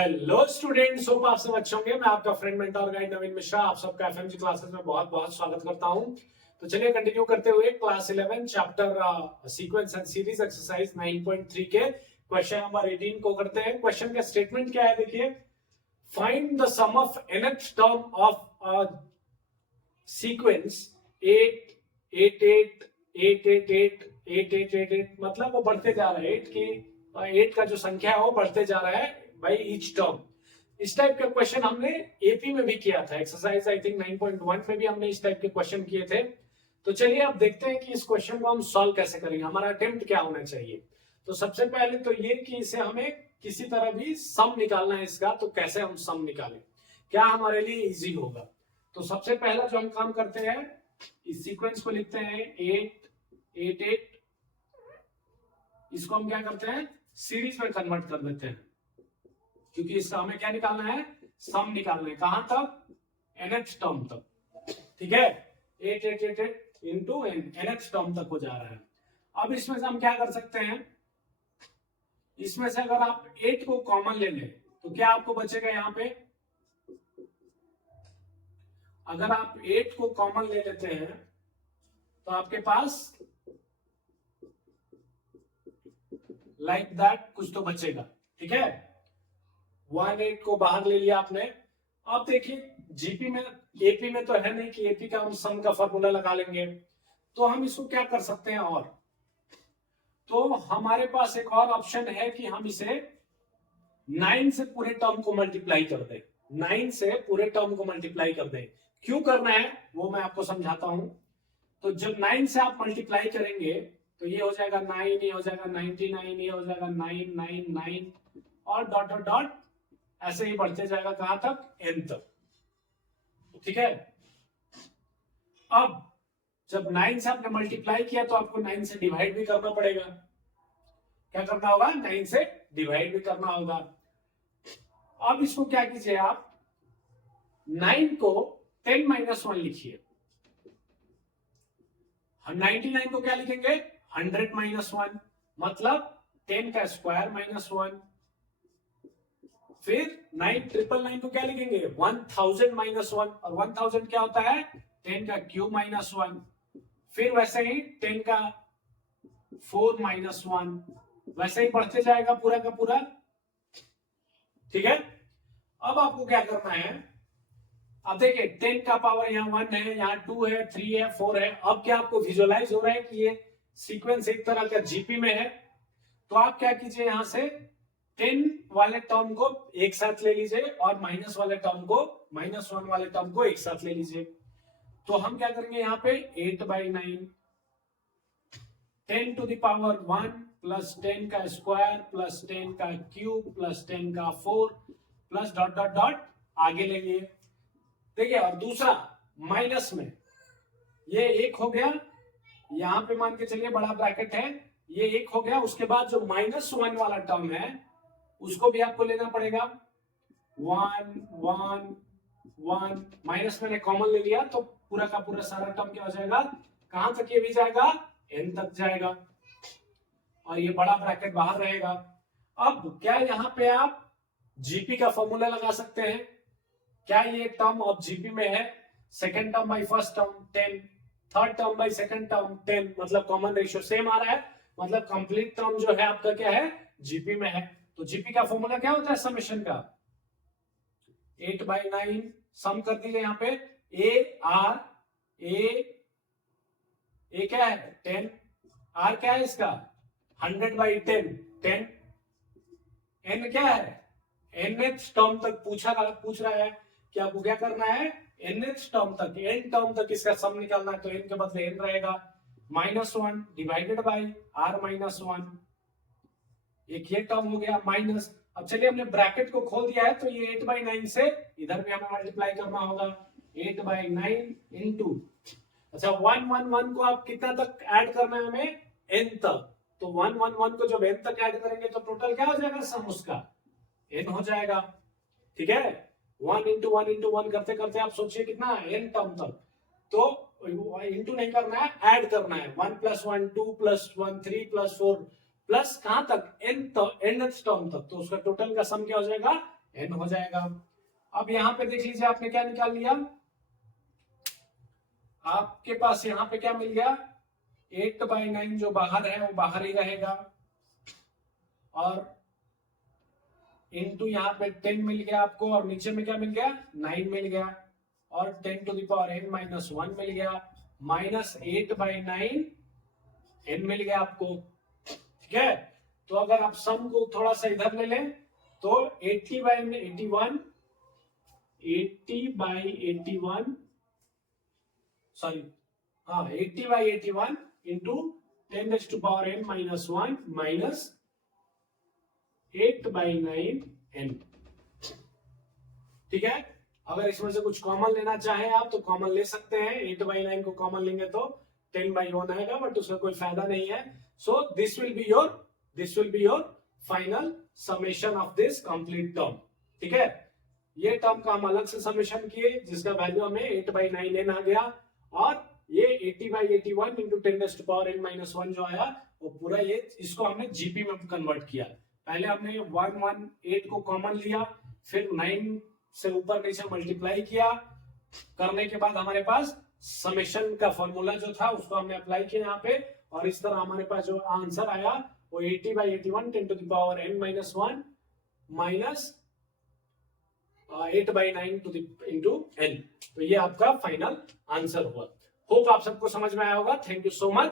Hello students, hope आप सब अच्छे होंगे। मैं आपका फ्रेंड मेंटर गाइड नवीन मिश्रा आप सबका एफएमजी क्लासेस में बहुत बहुत स्वागत करता हूं। तो चलिए कंटिन्यू करते हुए class 11 chapter sequence and series exercise 9.3 के क्वेश्चन नंबर 18 को करते हैं। क्वेश्चन का स्टेटमेंट क्या है, देखिए। Find the sum of nth term of sequence 8 8 8 8 8 8 8 8 8 8, मतलब वो बढ़ते जा रहा है। 8 का जो संख्या है वो बढ़ते जा रहा है बाई ईच टर्म। इस टाइप का क्वेश्चन हमने एपी में भी किया था, एक्सरसाइज आई थिंक 9.1 में भी हमने इस टाइप के क्वेश्चन किए थे। तो चलिए अब देखते हैं कि इस क्वेश्चन को हम सॉल्व कैसे करेंगे, हमारा अटेम्प्ट क्या होना चाहिए। तो सबसे पहले तो ये कि इसे हमें किसी तरह भी सम निकालना है इसका। तो कैसे हम सम निकालें, क्या हमारे लिए इजी होगा। तो सबसे पहला जो हम काम करते हैं, इस सीक्वेंस को लिखते हैं 8 8 8। इसको हम क्या करते हैं, सीरीज में कन्वर्ट कर देते हैं, क्योंकि इसका हमें क्या निकालना है, सम निकालना है। कहां तक, nth टर्म तक। ठीक है, 8 8 8 8 इंटू nth टर्म तक हो जा रहा है। अब इसमें से हम क्या कर सकते हैं, इसमें से अगर आप 8 को कॉमन ले लें तो क्या आपको बचेगा यहां पे। अगर आप 8 को कॉमन ले लेते हैं तो आपके पास लाइक दैट कुछ तो बचेगा। ठीक है, 1 8 को बाहर ले लिया आपने। अब देखिए जीपी में, एपी में तो है नहीं कि एपी का हम सम का फॉर्मूला लगा लेंगे। तो हम इसको क्या कर सकते हैं, और तो हमारे पास एक और ऑप्शन है कि हम इसे 9 से पूरे टर्म को मल्टीप्लाई कर दें। 9 से पूरे टर्म को मल्टीप्लाई कर दें। क्यों करना है वो मैं आपको समझाता हूं। तो जब 9 से आप मल्टीप्लाई करेंगे तो ये हो जाएगा 9, ये हो जाएगा 99, ये हो जाएगा 9 9 9 और डॉट डॉट डॉट ऐसे ही बढ़ते जाएगा, कहां तक, n तक। ठीक है, अब जब 9 से आपने मल्टीप्लाई किया तो आपको 9 से डिवाइड भी करना पड़ेगा। क्या करना होगा, 9 से डिवाइड भी करना होगा। अब इसको क्या कीजिए आप, 9 को 10 - 1 लिखिए। 99 को क्या लिखेंगे, 100 - 1, मतलब 10 का स्क्वायर -1। फिर 9 999 को क्या लिखेंगे, 1000 -1, और 1000 क्या होता है, 10 का क्यूब -1। फिर वैसे ही 10 का 4 -1, वैसे ही बढ़ते जाएगा पूरा का पूरा। ठीक है, अब आपको क्या करना है, अब देखिए 10 का पावर यहाँ 1 है, यहाँ 2 है, 3 है, 4 है। अब क्या आपको विजुअलाइज हो रहा है कि ये सीक्वेंस एक तरह का जीपी में है। तो आप क्या कीजिए, यहां से 10 वाले टर्म को एक साथ ले लीजिए और माइनस वाले टर्म को, -1 वाले टर्म को एक साथ ले लीजिए। तो हम क्या करेंगे यहाँ पे 8/9, 10 टू द पावर 1 प्लस 10 का स्क्वायर प्लस 10 का क्यूब प्लस 10 का 4 प्लस डॉट डॉट डॉट आगे लेंगे। देखिए, और दूसरा माइनस में ये 1 हो गया, यहां पे मान के चलिए बड़ा ब्रैकेट है, ये 1 हो गया। उसके बाद जो -1 वाला टर्म है उसको भी आपको लेना पड़ेगा। 1 1 1 माइनस मैंने कॉमन ले लिया तो पूरा का पूरा सारा टर्म क्या हो जाएगा, कहां तक ये भी जाएगा, n तक जाएगा, और ये बड़ा ब्रैकेट बाहर रहेगा। अब क्या यहाँ पे आप जीपी का फॉर्मूला लगा सकते हैं। क्या ये टर्म ऑफ जीपी में है, second term by first term 10, third term by second term 10, मतलब कॉमन रेशियो सेम आ रहा है, मतलब कंप्लीट टर्म जो है आपका क्या है, जीपी में है। तो जीपी का फॉर्मूला क्या होता है समेशन का, 8/9 सम कर दीजिए यहाँ पे। ए क्या है 10, आर क्या है इसका 100/10, 10, एन क्या है, nth टर्म तक पूछ रहा है कि आपको क्या करना है, nth टर्म तक, n टर्म तक इसका सम निकालना है। तो n के बदले n रहेगा, -1 डिवाइडेड बाई r-1, एक ये टर्म हो गया माइनस। अब चलिए हमने ब्रैकेट को खोल दिया है तो ये 8/9 से इधर भी हमें मल्टीप्लाई करना होगा, 8/9 इंटू, अच्छा 1 1 1 को आप कितना तक ऐड करना है हमें, n तक। तो 1 1 1 को जब n तक ऐड करेंगे तो टोटल क्या हो जाएगा, सम उसका n हो जाएगा। ठीक है, 1 इंटू 1 इंटू 1 करते करते आप सोचिए कितना, n टर्म तक। तो इंटू नहीं करना है, ऐड करना है, 1 + 1 2 + 1 3 + 4 प्लस कहां तक, nth टर्म तक। तो उसका टोटल का सम क्या हो जाएगा, n हो जाएगा। अब यहाँ पे देख लीजिए आपने क्या निकाल लिया, आपके पास यहाँ पे क्या मिल गया, 8/9 जो बाहर है वो बाहर ही रहेगा, और इनटू यहाँ पे 10 मिल गया आपको, और नीचे में क्या मिल गया, 9 मिल गया, और 10⁻n-1 मिल गया, -8/9 n मिल गया आपको। ठीक है, तो अगर आप सम को थोड़ा सा इधर ले लें तो 80/81 सॉरी, हाँ 80/81 इंटू 10⁻n-1 माइनस 8/9n। ठीक है, अगर इसमें से कुछ कॉमन लेना चाहें आप तो कॉमन ले सकते हैं, 8/9 को कॉमन लेंगे तो 10/1 आएगा, बट उसका कोई फायदा नहीं है। So this will be your final summation of this complete term. ठीक है, ये टर्म का हम अलग से समेशन किए जिसका वैल्यू हमें 8/9n आ गया, और ये 80/81 इंटू 10⁻n-1 जो आया वो पूरा ये, इसको हमने जीपी में कन्वर्ट किया। पहले हमने 118 को कॉमन लिया, फिर 9 से ऊपर नीचे मल्टीप्लाई किया, करने के बाद हमारे पास समेशन का फॉर्मूला जो था उसको हमने अप्लाई किया यहाँ पे, और इस तरह हमारे पास जो आंसर आया वो 80/81 10⁻n-1 माइनस 8/9 इंटू n। तो ये आपका फाइनल आंसर हुआ। होप आप सबको समझ में आया होगा। Thank you so much.